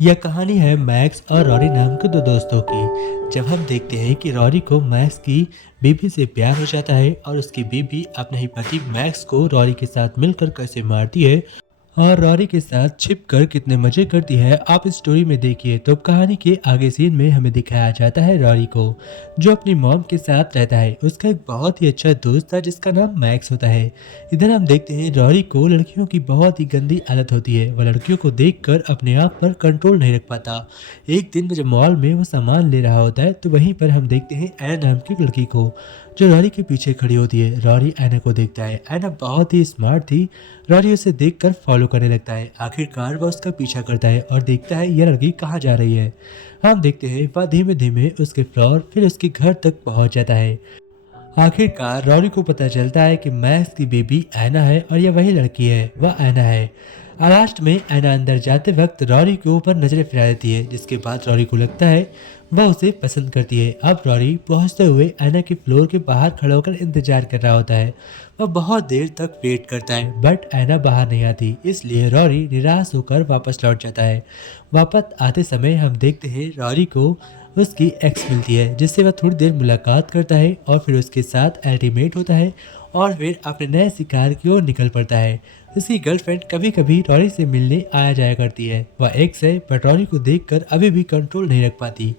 यह कहानी है मैक्स और रॉरी नाम के दो दोस्तों की। जब हम देखते हैं कि रॉरी को मैक्स की बीबी से प्यार हो जाता है और उसकी बीबी अपने ही पति मैक्स को रॉरी के साथ मिलकर कैसे मारती है और रॉरी के साथ छिपकर कितने मजे करती है, आप इस स्टोरी में देखिए। तो अब कहानी के आगे सीन में हमें दिखाया जाता है रॉरी को, जो अपनी मॉम के साथ रहता है। उसका एक बहुत ही अच्छा दोस्त था जिसका नाम मैक्स होता है। इधर हम देखते हैं रॉरी को लड़कियों की बहुत ही गंदी आदत होती है। वह लड़कियों को देखकर अपने आप पर कंट्रोल नहीं रख पाता। एक दिन जब मॉल में वो सामान ले रहा होता है तो वहीं पर हम देखते हैं एना नाम की लड़की को, जो रॉरी के पीछे खड़ी होती है। रॉरी एना को देखता है। एना बहुत ही स्मार्ट थी। रॉरी उसे देखकर फॉलो करने लगता है। आखिरकार वह उसका पीछा करता है और देखता है यह लड़की कहाँ जा रही है। हम देखते हैं वह धीमे धीमे उसके फ्लोर फिर उसके घर तक पहुंच जाता है। आखिरकार रॉरी को पता चलता है कि मैक्स की बेबी ऐना है और यह वही लड़की है, वह ऐना है। लास्ट में ऐना अंदर जाते वक्त रॉरी के ऊपर नजरें फिरा देती है, जिसके बाद रॉरी को लगता है वह उसे पसंद करती है। अब रॉरी पहुंचते हुए ऐना के फ्लोर के बाहर खड़ा होकर इंतजार कर रहा होता है। वह बहुत देर तक वेट करता है बट ऐना बाहर नहीं आती, इसलिए रॉरी निराश होकर वापस लौट जाता है। वापस आते समय हम देखते हैं रॉरी को उसकी एक्स मिलती है, जिससे वह थोड़ी देर मुलाकात करता है और फिर उसके साथ अल्टीमेट होता है और फिर अपने नए शिकार की ओर निकल पड़ता है। उसकी गर्लफ्रेंड कभी कभी रॉरी से मिलने आया जाया करती है। वह एक्स है बट रॉरी को देखकर अभी भी कंट्रोल नहीं रख पाती।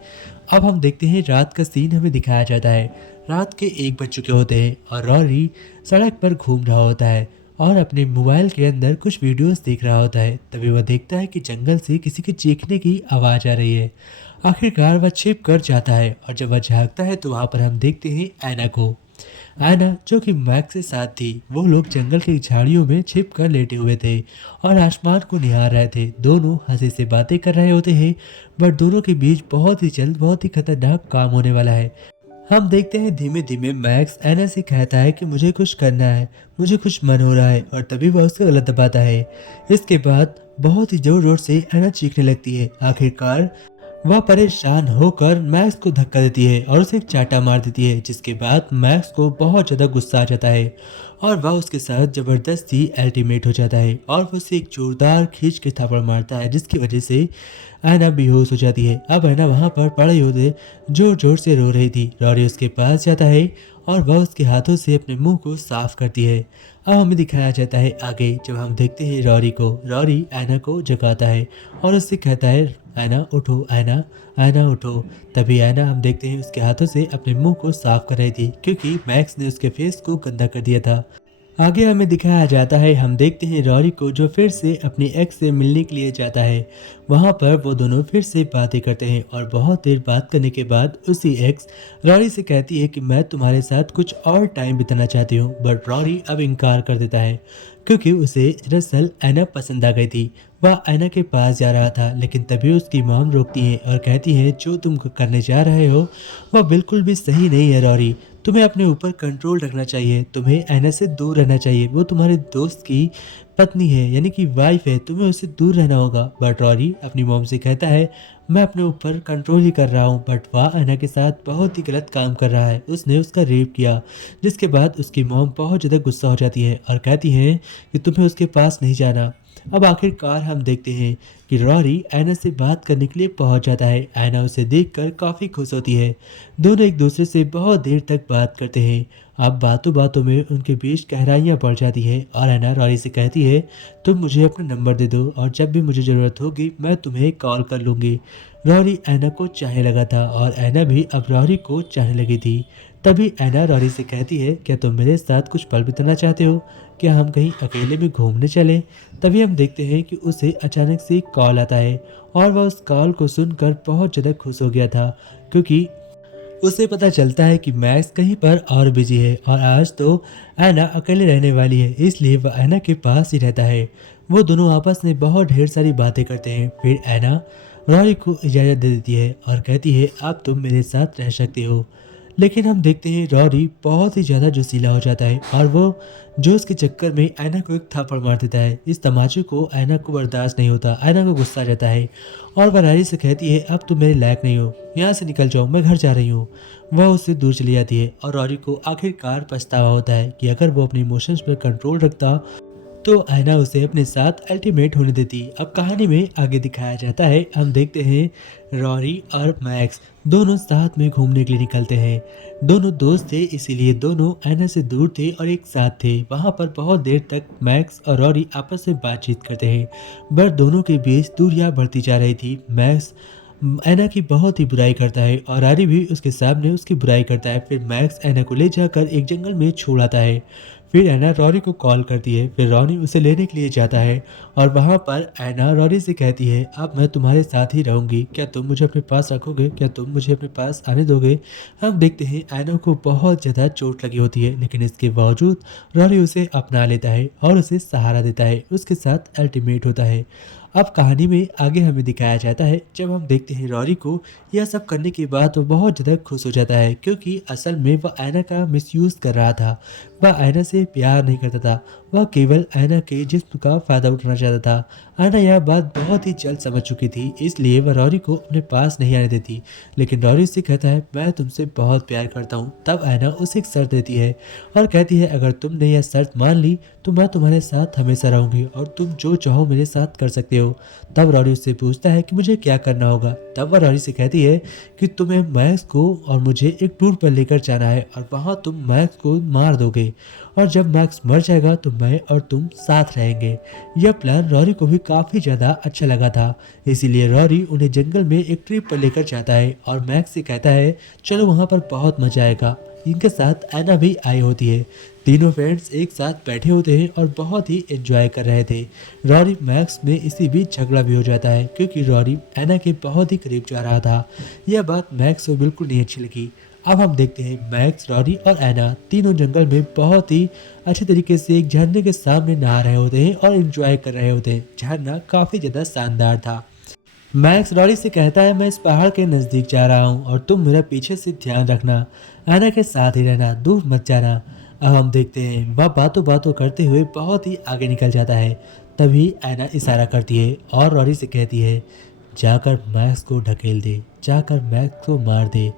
अब हम देखते हैं रात का सीन हमें दिखाया जाता है। रात के 1 बज चुके होते हैं और रॉरी सड़क पर घूम रहा होता है और अपने मोबाइल के अंदर कुछ वीडियोस देख रहा होता है। तभी वह देखता है कि जंगल से किसी के चीखने की आवाज़ आ रही है। आखिरकार वह छिप कर जाता है और जब वह झाँकता है तो वहाँ पर हम देखते हैं ऐना को। ऐना जो कि मैक्स के साथ थी। वो लोग जंगल की झाड़ियों में छिप कर लेटे हुए थे और आसमान को निहार रहे थे। दोनों हंसी से बातें कर रहे होते हैं बट दोनों के बीच बहुत ही जल्द बहुत ही खतरनाक काम होने वाला है। हम देखते हैं धीमे धीमे मैक्स ऐना से कहता है कि मुझे कुछ करना है, मुझे कुछ मन हो रहा है, और तभी वह उसका गलत दबाता है। इसके बाद बहुत ही जोर जोर से ऐना चीखने लगती है। आखिरकार वह परेशान होकर मैक्स को धक्का देती है और उसे एक चांटा मार देती है, जिसके बाद मैक्स को बहुत ज़्यादा गुस्सा आ जाता है और वह उसके साथ ज़बरदस्ती अल्टीमेट हो जाता है और वह उसे एक जोरदार खींच के थप्पड़ मारता है, जिसकी वजह से ऐना बेहोश हो जाती है। अब ऐना वहाँ पर पड़े होते जोर जोर से रो रही थी। रॉरी उसके पास जाता है और वह उसके हाथों से अपने मुंह को साफ करती है। अब हमें दिखाया जाता है आगे, जब हम देखते हैं रॉरी को। रॉरी ऐना को जगाता है और उससे कहता है ऐना उठो, ऐना ऐना उठो। तभी ऐना हम देखते हैं उसके हाथों से अपने मुंह को साफ कर रही थी, क्योंकि मैक्स ने उसके फेस को गंदा कर दिया था। आगे हमें दिखाया जाता है, हम देखते हैं रॉरी को जो फिर से अपनी एक्स से मिलने के लिए जाता है। वहाँ पर वो दोनों फिर से बातें करते हैं और बहुत देर बात करने के बाद उसी एक्स रॉरी से कहती है कि मैं तुम्हारे साथ कुछ और टाइम बिताना चाहती हूँ, बट रॉरी अब इनकार कर देता है क्योंकि उसे दरअसल ऐना पसंद आ गई थी। वह ऐना के पास जा रहा था लेकिन तभी उसकी मॉम रोकती है और कहती है जो तुम करने जा रहे हो वह बिल्कुल भी सही नहीं है रॉरी। तुम्हें अपने ऊपर कंट्रोल रखना चाहिए, तुम्हें ऐना से दूर रहना चाहिए। वो तुम्हारे दोस्त की पत्नी है, यानी कि वाइफ है, तुम्हें उससे दूर रहना होगा। बट रॉरी अपनी मॉम से कहता है मैं अपने ऊपर कंट्रोल ही कर रहा हूँ, बट वह ऐना के साथ बहुत ही गलत काम कर रहा है। उसने उसका रेप किया, जिसके बाद उसकी मॉम बहुत ज़्यादा गुस्सा हो जाती है और कहती है कि तुम्हें उसके पास नहीं जाना। अब आखिरकार हम देखते हैं कि रॉरी ऐना से बात करने के लिए पहुंच जाता है। ऐना उसे देखकर काफ़ी खुश होती है। दोनों एक दूसरे से बहुत देर तक बात करते हैं। अब बातों बातों में उनके बीच गहराइयाँ बढ़ जाती है और ऐना रॉरी से कहती है तुम मुझे अपना नंबर दे दो और जब भी मुझे ज़रूरत होगी मैं तुम्हें कॉल कर लूँगी। रॉरी ऐना को चाहने लगा था और ऐना भी अब रॉरी को चाहने लगी थी। तभी ऐना रॉरी से कहती है क्या तुम मेरे साथ कुछ पल बिताना चाहते हो, क्या हम कहीं अकेले में घूमने चलें। तभी हम देखते हैं कि उसे अचानक से एक कॉल आता है और वह उस कॉल को सुनकर बहुत ज़्यादा खुश हो गया था, क्योंकि उसे पता चलता है कि मैक्स कहीं पर और बिजी है और आज तो ऐना अकेले रहने वाली है, इसलिए वह ऐना के पास ही रहता है। वो दोनों आपस में बहुत ढेर सारी बातें करते हैं। फिर ऐना रॉरी को इजाज़त दे देती है और कहती है अब तुम मेरे साथ रह सकते हो। लेकिन हम देखते हैं रॉरी बहुत ही ज़्यादा जोशीला हो जाता है और वो जोश के चक्कर में ऐना को एक थप्पड़ मार देता है। इस तमाचे को ऐना को बर्दाश्त नहीं होता। ऐना को गुस्सा आ जाता है और वह रॉरी से कहती है अब तुम मेरे लायक नहीं हो, यहाँ से निकल जाओ, मैं घर जा रही हूँ। वह उससे दूर चली जाती है और रॉरी को आखिरकार पछतावा होता है कि अगर वो अपने इमोशंस पर कंट्रोल रखता तो ऐना उसे अपने साथ अल्टीमेट होने देती। अब कहानी में आगे दिखाया जाता है, हम देखते हैं रॉरी और मैक्स दोनों साथ में घूमने के लिए निकलते हैं। दोनों दोस्त थे, इसीलिए दोनों ऐना से दूर थे और एक साथ थे। वहाँ पर बहुत देर तक मैक्स और रॉरी आपस में बातचीत करते हैं, बट दोनों के बीच दूरियां बढ़ती जा रही थी। मैक्स ऐना की बहुत ही बुराई करता है और रॉरी भी उसके सामने उसकी बुराई करता है। फिर मैक्स ऐना को ले जाकर एक जंगल में छोड़ आता है। फिर ऐना रॉरी को कॉल करती है, फिर रॉनी उसे लेने के लिए जाता है और वहाँ पर ऐना रॉरी से कहती है, अब मैं तुम्हारे साथ ही रहूँगी, क्या तुम मुझे अपने पास रखोगे, क्या तुम मुझे अपने पास आने दोगे। हम देखते हैं ऐना को बहुत ज़्यादा चोट लगी होती है, लेकिन इसके बावजूद रॉरी उसे अपना लेता है और उसे सहारा देता है, उसके साथ अल्टीमेट होता है। अब कहानी में आगे हमें दिखाया जाता है, जब हम देखते हैं रॉरी को, यह सब करने के बाद वो बहुत ज़्यादा खुश हो जाता है, क्योंकि असल में वह ऐना का मिसयूज़ कर रहा था। वह ऐना से प्यार नहीं करता था, वह केवल ऐना के जिस्म का फ़ायदा उठाना चाहता था। ऐना यह बात बहुत ही जल्द समझ चुकी थी, इसलिए वह रॉरी को अपने पास नहीं आने देती। लेकिन रॉरी उससे कहता है, मैं तुमसे बहुत प्यार करता हूँ। तब ऐना उसे एक शर्त देती है और कहती है, अगर तुमने यह शर्त मान ली तो मैं तुम्हारे साथ हमेशा रहूंगी और तुम जो चाहो मेरे साथ कर सकते हो। तब रॉरी उससे पूछता है कि मुझे क्या करना होगा। तब वह रॉरी से कहती है कि तुम्हें मैक्स को और मुझे एक टूर पर लेकर जाना है और वहाँ तुम मैक्स को मार दोगे, और जब मैक्स मर जाएगा तो मैं और तुम साथ रहेंगे। यह प्लान रॉरी को भी काफ़ी ज़्यादा अच्छा लगा था, इसीलिए रॉरी उन्हें जंगल में एक ट्रिप पर लेकर जाता है और मैक्स से कहता है, चलो वहाँ पर बहुत मजा आएगा। इनके साथ ऐना भी आई होती है। तीनों फ्रेंड्स एक साथ बैठे होते हैं और बहुत ही एंजॉय कर रहे थे। रॉरी मैक्स में इसी बीच झगड़ा भी हो जाता है, क्योंकि रॉरी ऐना के बहुत ही करीब जा रहा था। यह बात मैक्स को बिल्कुल नहीं अच्छी लगी। अब हम देखते हैं मैक्स, रॉरी और ऐना तीनों जंगल में बहुत ही अच्छे तरीके से एक झरने के सामने नहा रहे होते हैं और एंजॉय कर रहे होते हैं। झरना काफ़ी ज़्यादा शानदार था। मैक्स रॉरी से कहता है, मैं इस पहाड़ के नज़दीक जा रहा हूँ और तुम मेरा पीछे से ध्यान रखना, ऐना के साथ ही रहना, दूर मत जाना। अब हम देखते हैं वह बातों बातों करते हुए बहुत ही आगे निकल जाता है। तभी ऐना इशारा करती है और रॉरी से कहती है, जाकर मैक्स को ढकेल दे, जाकर मैक्स को मार दे।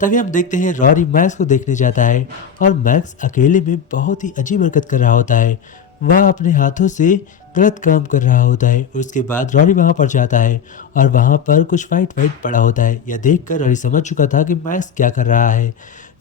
तभी हम देखते हैं रॉरी मैक्स को देखने जाता है और मैक्स अकेले में बहुत ही अजीब हरकत कर रहा होता है। वह अपने हाथों से गलत काम कर रहा होता है। उसके बाद रॉरी वहाँ पर जाता है और वहाँ पर कुछ फाइट वाइट पड़ा होता है। यह देखकर रॉरी समझ चुका था कि मैक्स क्या कर रहा है।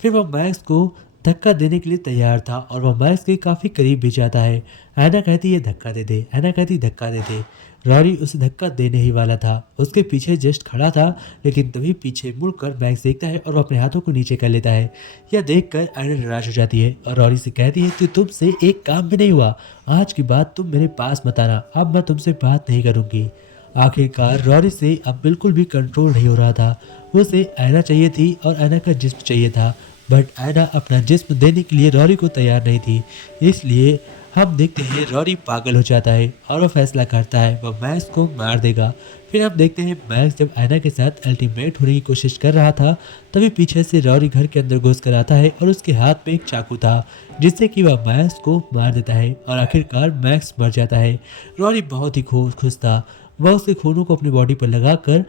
फिर वह मैक्स को धक्का देने के लिए तैयार था और वह मैक्स के काफ़ी करीब भी जाता है। ऐना कहती है धक्का दे दे, ऐना कहती धक्का दे दे। रॉरी उसे धक्का देने ही वाला था, उसके पीछे जस्ट खड़ा था, लेकिन तभी पीछे मुड़कर मैक्स देखता है और वो अपने हाथों को नीचे कर लेता है। यह देखकर ऐना निराश हो जाती है और रॉरी से कहती है कि तुमसे एक काम भी नहीं हुआ, आज की बात तुम मेरे पास मत आना, अब मैं तुमसे बात नहीं करूंगी। आखिरकार रॉरी से अब बिल्कुल भी कंट्रोल नहीं हो रहा था। उसे ऐना चाहिए थी और ऐना का जिस्म चाहिए था, बट ऐना अपना जिस्म देने के लिए रॉरी को तैयार नहीं थी। इसलिए हम देखते हैं रॉरी पागल हो जाता है और वह फैसला करता है वह मैक्स को मार देगा। फिर हम देखते हैं मैक्स जब ऐना के साथ अल्टीमेट होने की कोशिश कर रहा था, तभी पीछे से रॉरी घर के अंदर घुस कर आता है और उसके हाथ में एक चाकू था, जिससे कि वह मैक्स को मार देता है और आखिरकार मैक्स मर जाता है। रॉरी बहुत ही खुश था। वह उसके खूनों को अपनी बॉडी पर लगाकर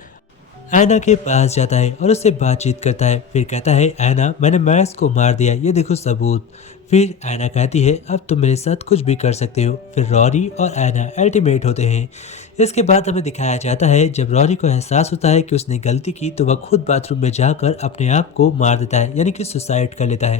ऐना के पास जाता है और उससे बातचीत करता है। फिर कहता है, ऐना मैंने मैक्स को मार दिया, ये देखो सबूत। फिर ऐना कहती है, अब तुम मेरे साथ कुछ भी कर सकते हो। फिर रॉरी और ऐना अल्टीमेट होते हैं। इसके बाद हमें दिखाया जाता है जब रॉरी को एहसास होता है कि उसने गलती की, तो वह खुद बाथरूम में जाकर अपने आप को मार देता है, यानी कि सुसाइड कर लेता है।